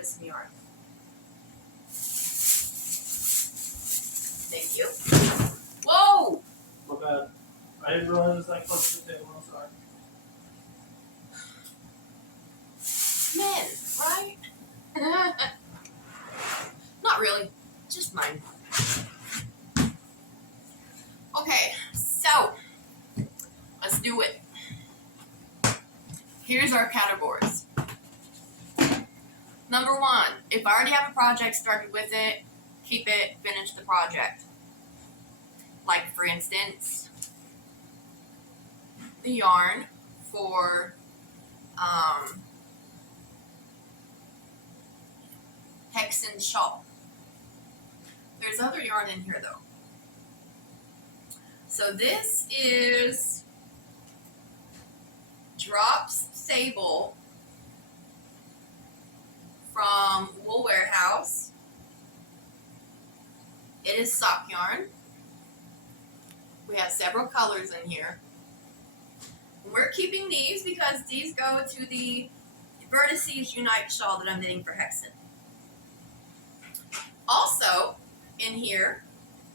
rid of some yarn. Thank you. Whoa! My bad. I didn't realize it was that close to the table. I'm sorry. Men, right? Not really. Just mine. Okay, so let's do it. Here's our categories. Number 1, if I already have a project started with it, keep it, finish the project. Like, for instance, the yarn for Hexen shawl. There's other yarn in here though. So this is Drops Sable from Wool Warehouse. It is sock yarn. We have several colors in here. We're keeping these because these go to the Vertices Unite shawl that I'm knitting for Hexen. Also in here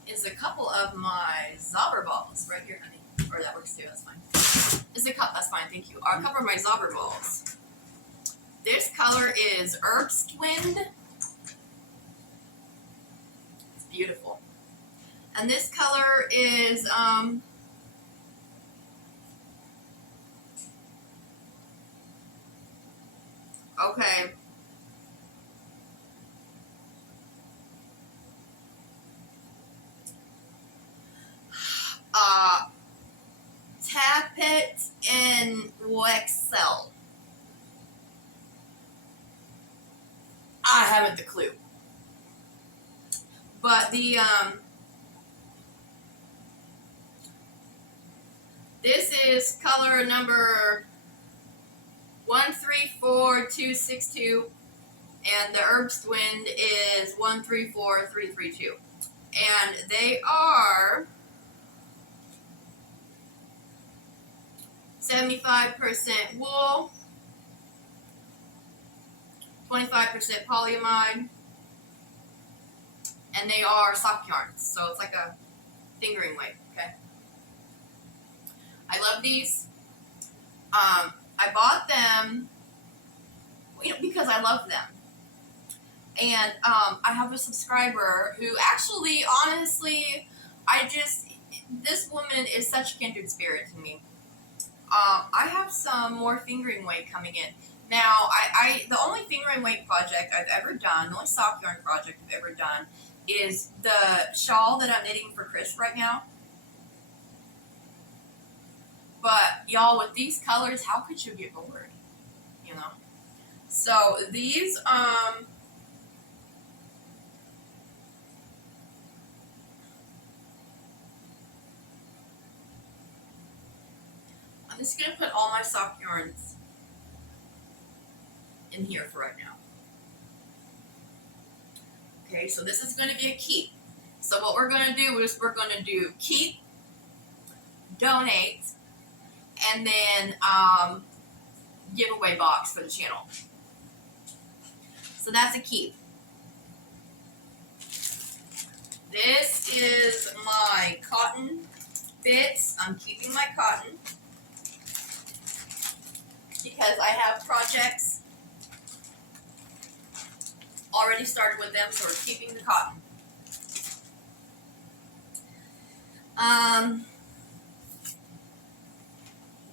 is a couple of my Zobber balls. Right here, honey. Or that works too, that's fine. Is a cup, that's fine, thank you. A couple of my Zobber balls. This color is Herbstwind. It's beautiful. And this color is okay. Tappet and Wexel. I haven't the clue. But the this is color number 134262 and the Herbstwind is 134332. And they are 75% wool, 25% polyamide, and they are sock yarns, so it's like a fingering weight, okay? I love these. I bought them, because I love them. And I have a subscriber who actually, honestly, this woman is such a kindred spirit to me. I have some more fingering weight coming in. Now, the only fingering weight project I've ever done, the only sock yarn project I've ever done, is the shawl that I'm knitting for Chris right now. But, y'all, with these colors, how could you get bored? You know? So, these, I'm just going to put all my sock yarns in here for right now. Okay, so this is going to be a keep. So what we're going to do is we're going to do keep, donate, and then giveaway box for the channel. So that's a keep. This is my cotton bits. I'm keeping my cotton because I have projects already started with them, so we're keeping the cotton.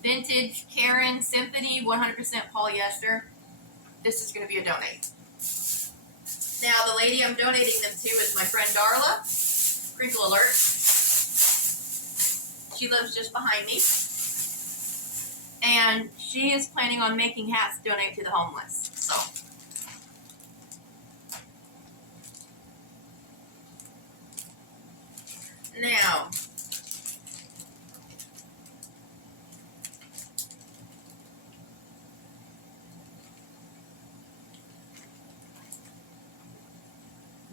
Vintage Karen Symphony 100% polyester. This is going to be a donate. Now, the lady I'm donating them to is my friend Darla. Crinkle alert. She lives just behind me. And she is planning on making hats to donate to the homeless. So, now,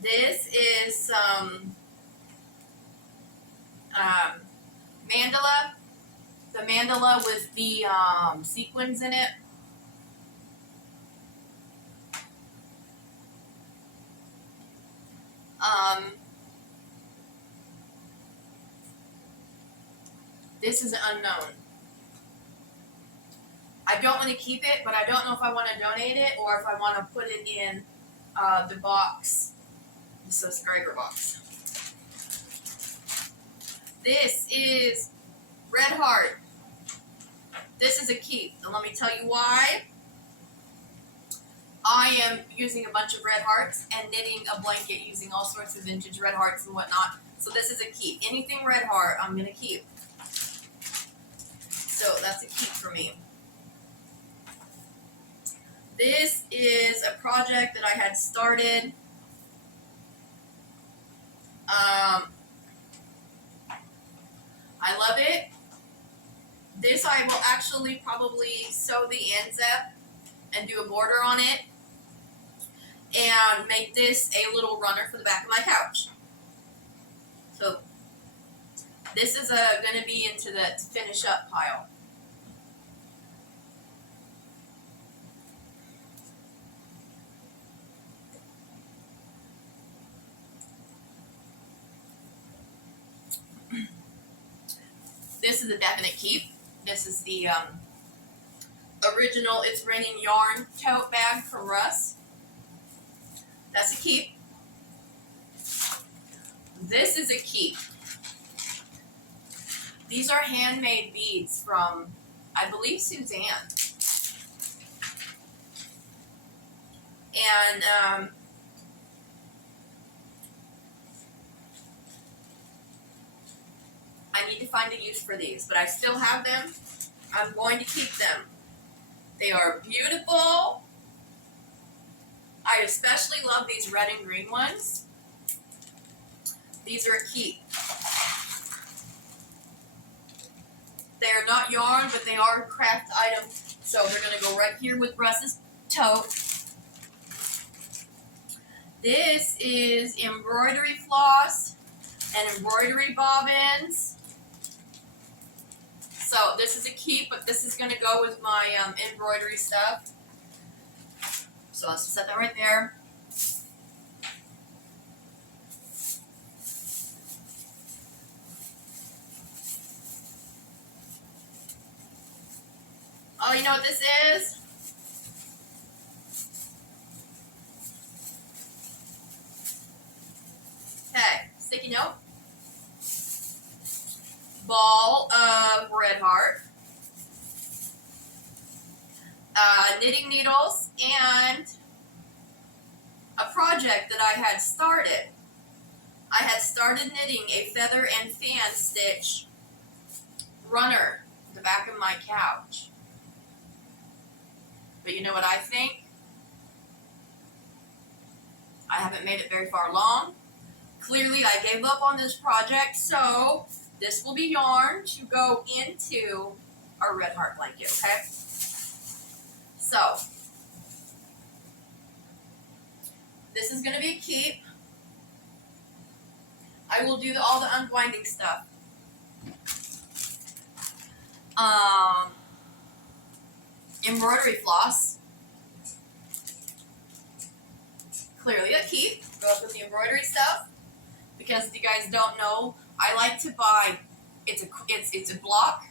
this is some mandala. The mandala with the sequins in it. This is unknown. I don't want to keep it, but I don't know if I want to donate it or if I want to put it in the box, the subscriber box. This is Red Heart. This is a keep, and let me tell you why. I am using a bunch of red hearts and knitting a blanket using all sorts of vintage red hearts and whatnot. So this is a keep. Anything red heart, I'm going to keep. So that's a keep for me. This is a project that I had started. I love it. This I will actually probably sew the ends up and do a border on it and make this a little runner for the back of my couch. So this is going to be into the finish up pile. This is a definite keep. This is the original It's Raining Yarn tote bag from Russ. That's a keep. This is a keep. These are handmade beads from, I believe, Suzanne. And I need to find a use for these, but I still have them. I'm going to keep them. They are beautiful. I especially love these red and green ones. These are a keep. They are not yarn, but they are a craft item. So they're going to go right here with Russ's tote. This is embroidery floss and embroidery bobbins. So this is a keep, but this is going to go with my embroidery stuff. So I'll set that right there. Oh, you know what this is? Okay, sticky note. Ball of red heart. Knitting needles and a project that I had started. I had started knitting a feather and fan stitch runner for the back of my couch. But you know what I think? I haven't made it very far along. Clearly I gave up on this project, so this will be yarn to go into our red heart blanket, okay? So, this is going to be a keep. I will do all the unwinding stuff. Embroidery floss. Clearly a keep. Go up with the embroidery stuff. Because if you guys don't know, I like to buy, it's a block,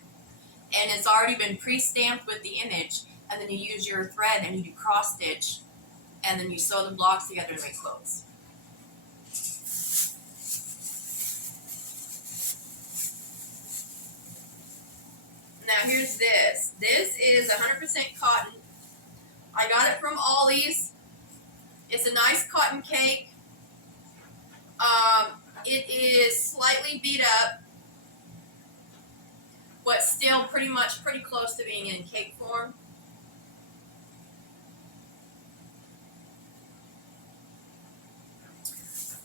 and it's already been pre-stamped with the image, and then you use your thread and you do cross stitch, and then you sew the blocks together to make clothes. Now here's this. This is 100% cotton. I got it from Ollie's. It's a nice cotton cake. It is slightly beat up, but still pretty close to being in cake form.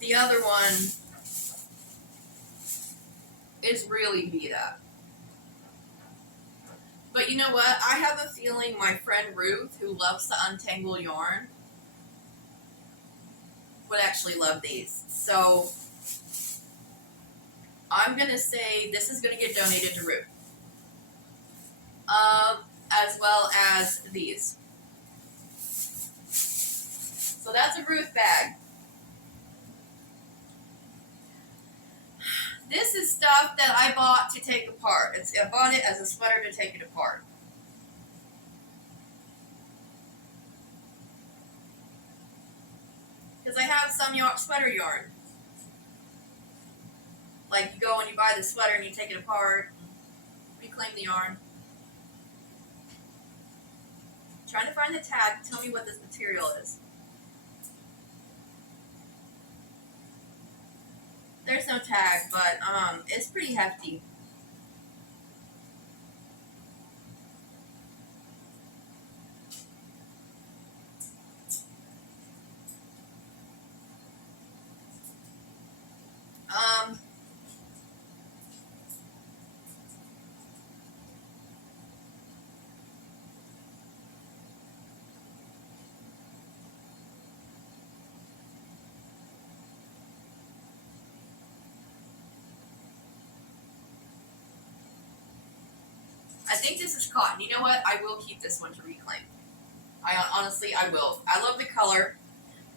The other one is really beat up. But you know what? I have a feeling my friend Ruth, who loves to untangle yarn, would actually love these. So I'm going to say this is going to get donated to Ruth. As well as these. So that's a Ruth bag. This is stuff that I bought to take apart. I bought it as a sweater to take it apart. Because I have some sweater yarn. Like you go and you buy the sweater and you take it apart, reclaim the yarn. Trying to find the tag. Tell me what this material is. There's no tag, but it's pretty hefty. I think this is cotton. You know what? I will keep this one to reclaim. Honestly, I will. I love the color,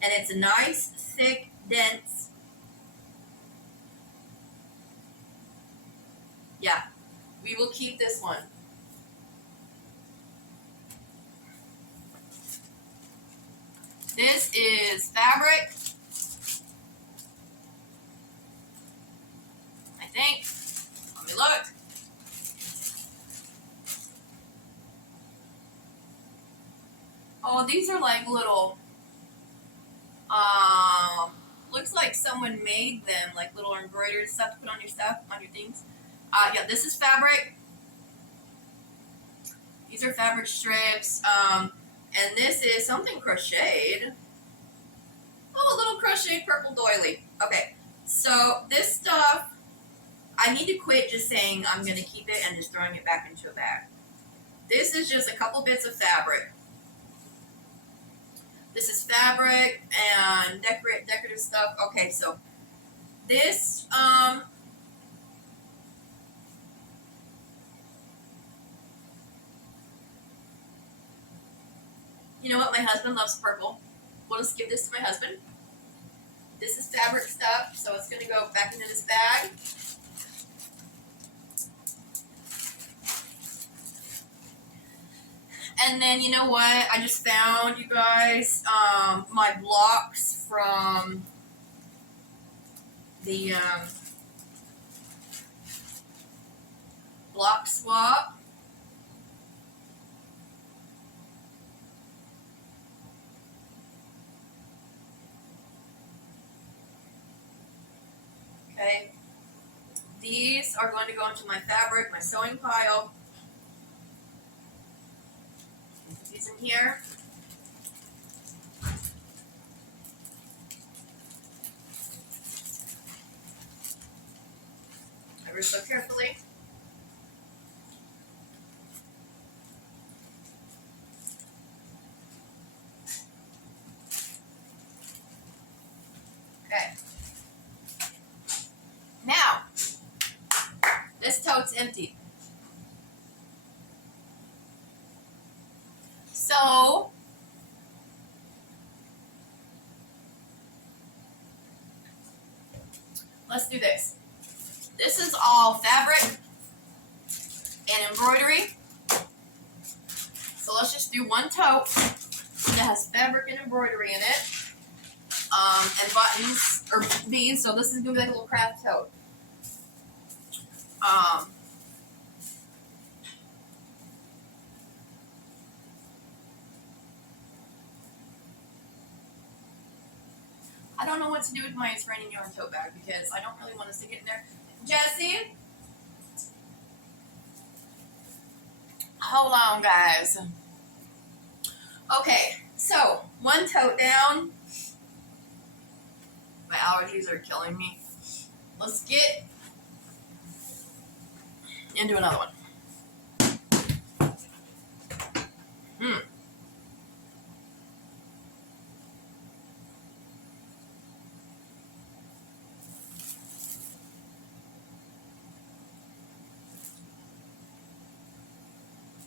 and it's a nice, thick, dense. Yeah, we will keep this one. This is fabric, I think. Let me look. Oh, these are like little, looks like someone made them, like little embroidered stuff to put on your stuff, on your things. Yeah, this is fabric. These are fabric strips, and this is something crocheted. Oh, a little crocheted purple doily. Okay, so this stuff, I need to quit just saying I'm going to keep it and just throwing it back into a bag. This is just a couple bits of fabric. This is fabric and decorative stuff. Okay, so this, you know what? My husband loves purple. We'll just give this to my husband. This is fabric stuff, so it's going to go back into this bag. And then, you know what? I just found, you guys, my blocks from the block swap. Okay. These are going to go into my fabric, my sewing pile. Put these in here. Ever so carefully. Okay. Now, this tote's empty. So, let's do this. This is all fabric and embroidery. So let's just do one tote that has fabric and embroidery in it. And buttons, or beads, so this is going to be like a little craft tote. I don't know what to do with my It's Raining Yarn tote bag because I don't really want to stick it in there. Jesse? Hold on, guys. Okay, so one tote down. My allergies are killing me. Let's get into another one.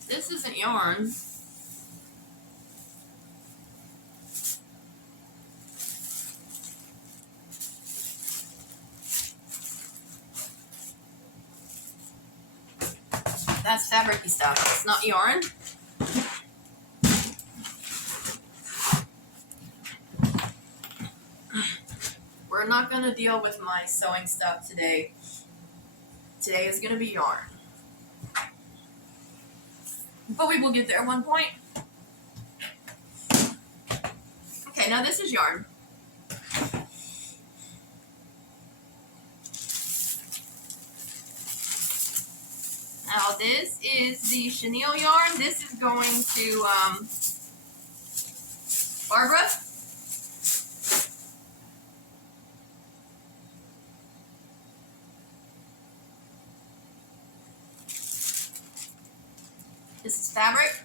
This isn't yarn. That's fabric-y stuff. It's not yarn. We're not going to deal with my sewing stuff today. Today is going to be yarn. But we will get there at one point. Okay, now this is yarn. Now this is the chenille yarn. This is going to Barbara. This is fabric.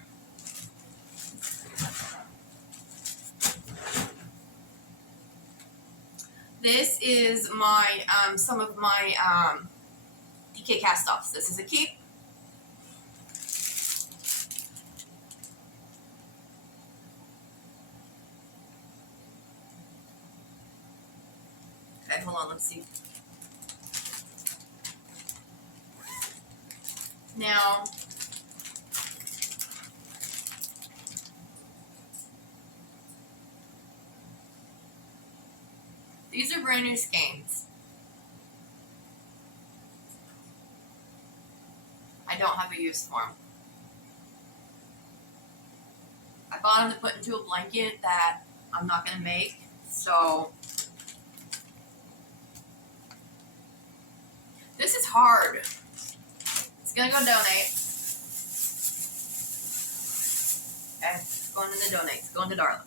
This is my some of my DK cast-offs. This is a keep. Okay, hold on, let's see. Now, these are brand new skeins. I don't have a use for them. I bought them to put into a blanket that I'm not going to make, so this is hard. It's going to go donate. Okay, it's going to the donate. It's going to Darla.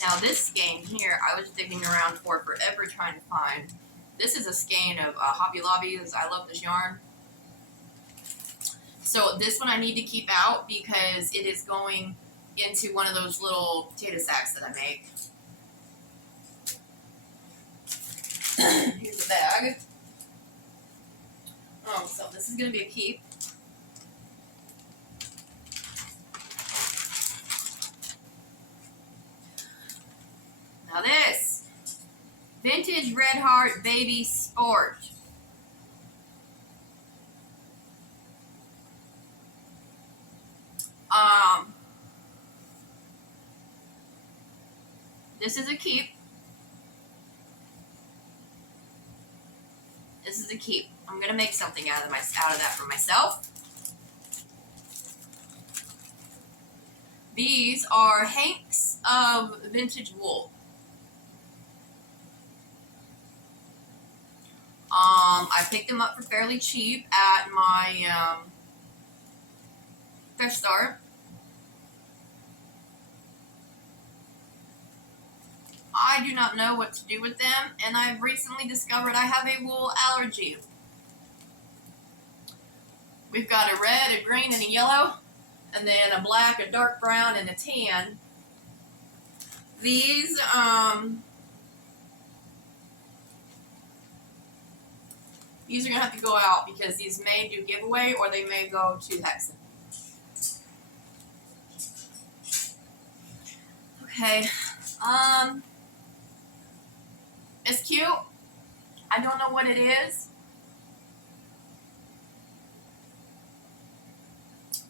Now this skein here, I was digging around for forever trying to find. This is a skein of Hobby Lobby's. I love this yarn. So this one I need to keep out because it is going into one of those little potato sacks that I make. Here's the bag. Oh, so this is going to be a keep. Now this, Vintage Red Heart Baby Sport. This is a keep. This is a keep. I'm gonna make something out of that for myself. These are hanks of vintage wool. I picked them up for fairly cheap at my Fresh Start. I do not know what to do with them, and I've recently discovered I have a wool allergy. We've got a red, a green, and a yellow, and then a black, a dark brown, and a tan. These, these are going to have to go out because these may do giveaway or they may go to Hexen. Okay. It's cute. I don't know what it is.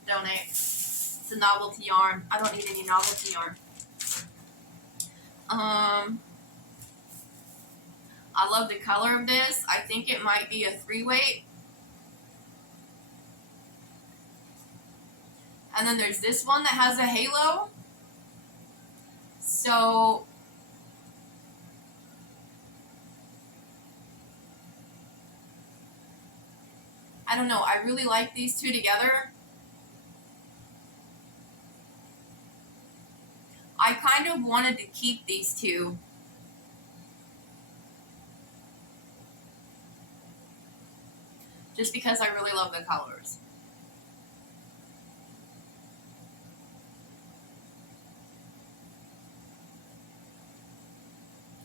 Donate. It's a novelty yarn. I don't need any novelty yarn. I love the color of this. I think it might be a 3-weight. And then there's this one that has a halo. So I don't know. I really like these two together. I kind of wanted to keep these two. Just because I really love the colors.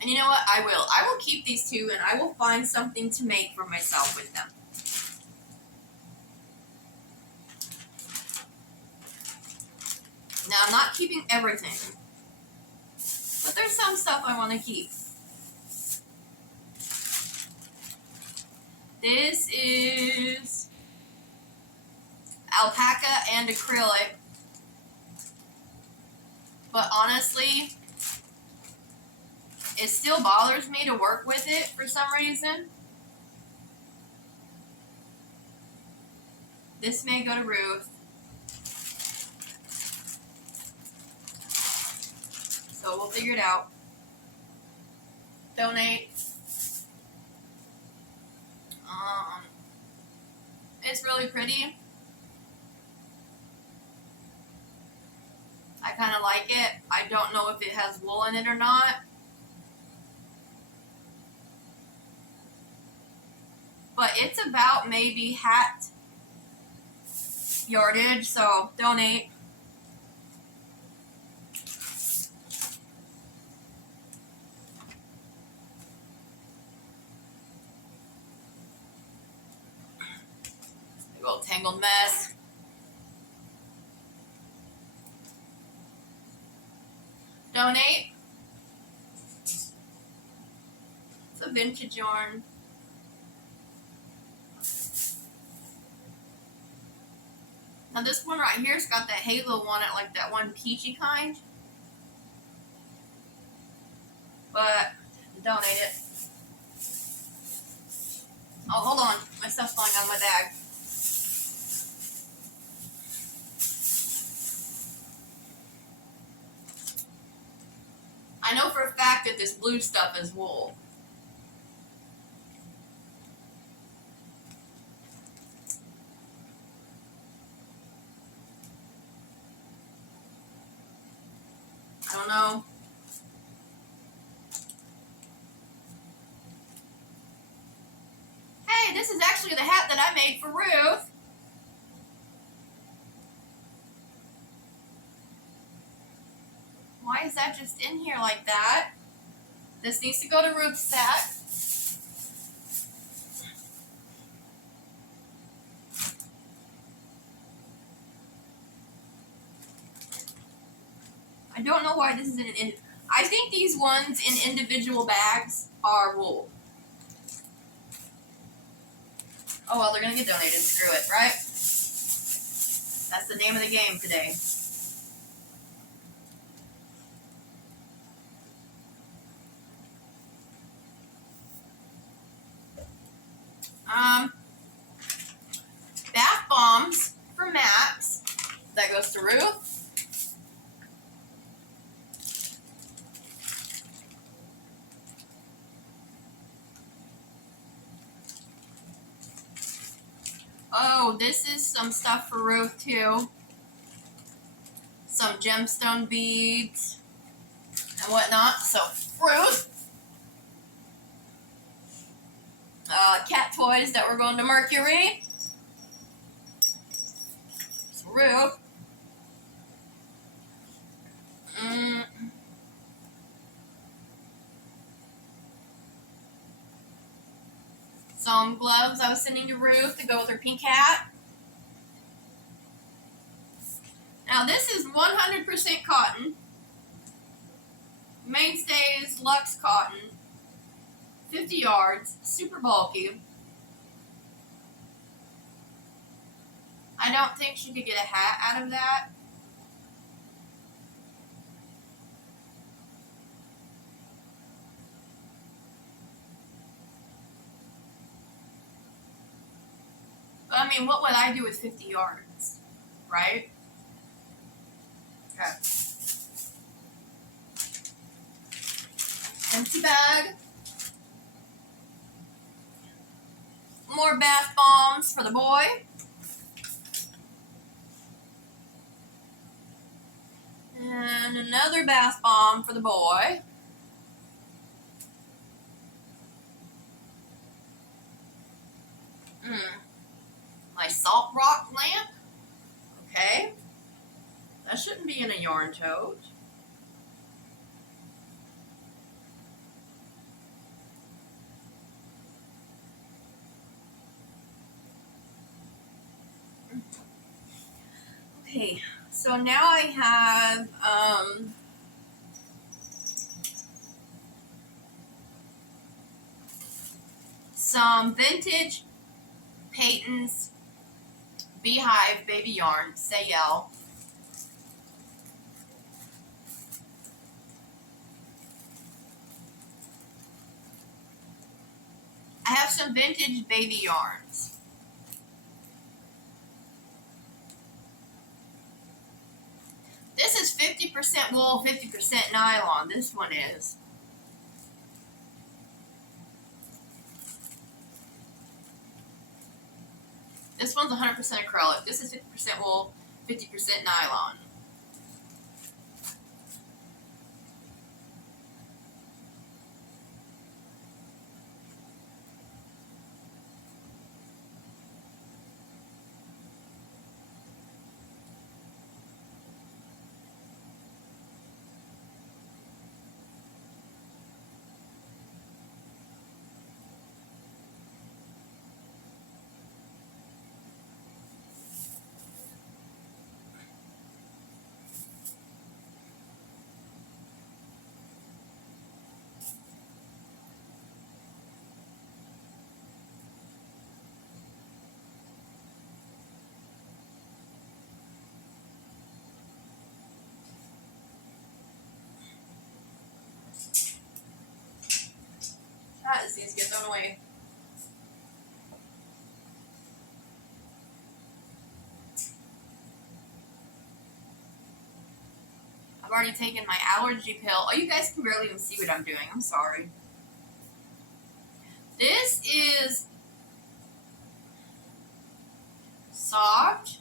And you know what? I will keep these two and I will find something to make for myself with them. Now, I'm not keeping everything. But there's some stuff I want to keep. This is alpaca and acrylic. But honestly, it still bothers me to work with it for some reason. This may go to Ruth. So we'll figure it out. Donate. It's really pretty. I kind of like it. I don't know if it has wool in it or not. But it's about maybe hat yardage, so donate. Big old tangled mess. Donate. It's a vintage yarn. Now this one right here's got that halo on it, like that one peachy kind. But donate it. Oh, hold on. My stuff's falling out of my bag. I know for a fact that this blue stuff is wool. I don't know. Hey, this is actually the hat that I made for Ruth. Why is that just in here like that? This needs to go to Ruth's set. I don't know why this is in I think these ones in individual bags are wool. Oh well, they're gonna get donated. Screw it, right? That's the name of the game today. Bath bombs for Max. That goes to Ruth. Oh, this is some stuff for Ruth too. Some gemstone beads and whatnot. So, Ruth. Cat toys that were going to Mercury. So, Ruth. Some gloves I was sending to Ruth to go with her pink hat. Now this is 100% cotton. Mainstays Luxe cotton. 50 yards. Super bulky. I don't think she could get a hat out of that. But I mean, what would I do with 50 yards? Right? Okay. Empty bag. More bath bombs for the boy. And another bath bomb for the boy. My salt rock lamp. Okay. That shouldn't be in a yarn tote. Okay, so now I have some vintage Peyton's Beehive Baby Yarn, Sayel. I have some vintage baby yarns. This is 50% wool, 50% nylon. This one is. This one's 100% acrylic. This is 50% wool, 50% nylon. Ah, this needs to get thrown away. I've already taken my allergy pill. Oh, you guys can barely even see what I'm doing. I'm sorry. This is soft.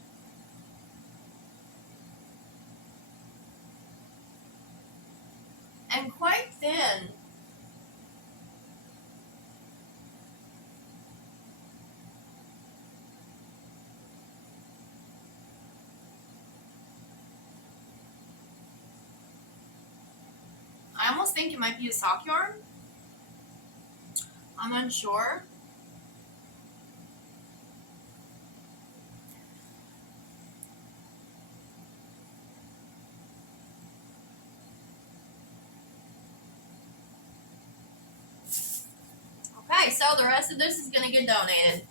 And quite thin. I almost think it might be a sock yarn. I'm unsure. Okay, so the rest of this is going to get donated.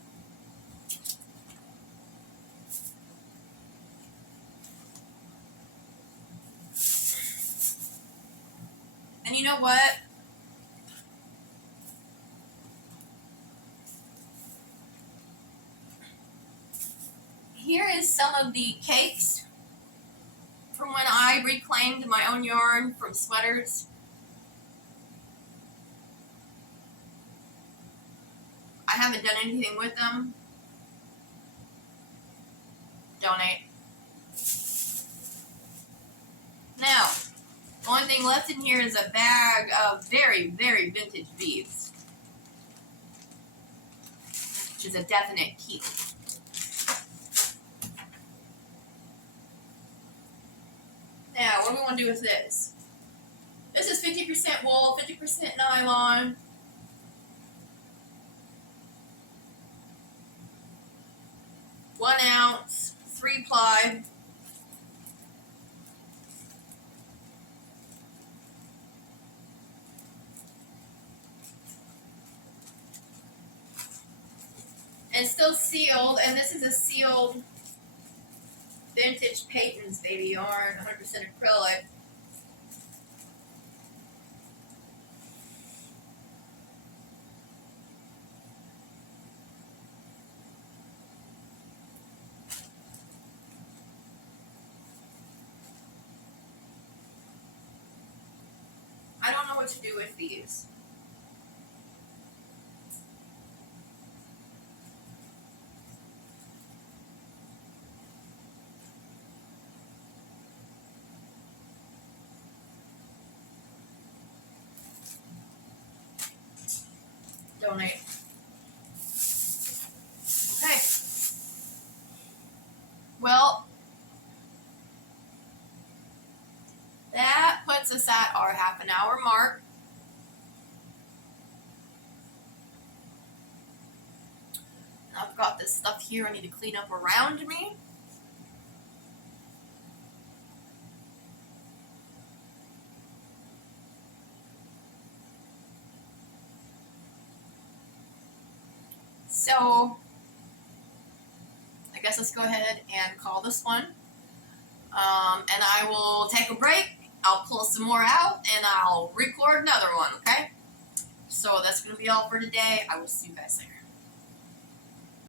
And you know what? Here is some of the cakes from when I reclaimed my own yarn from sweaters. I haven't done anything with them. Donate. Now, the only thing left in here is a bag of very, very vintage beads, which is a definite keep. Now, what do we want to do with this? This is 50% wool, 50% nylon. One ounce, 3-ply. And still sealed, and this is a sealed vintage Peyton's baby yarn, 100% acrylic. I don't know what to do with these. Donate. Okay. Well, that puts us at our half-an-hour mark. I've got this stuff here I need to clean up around me. So, I guess let's go ahead and call this one. And I will take a break. I'll pull some more out and I'll record another one, okay? So that's going to be all for today. I will see you guys later.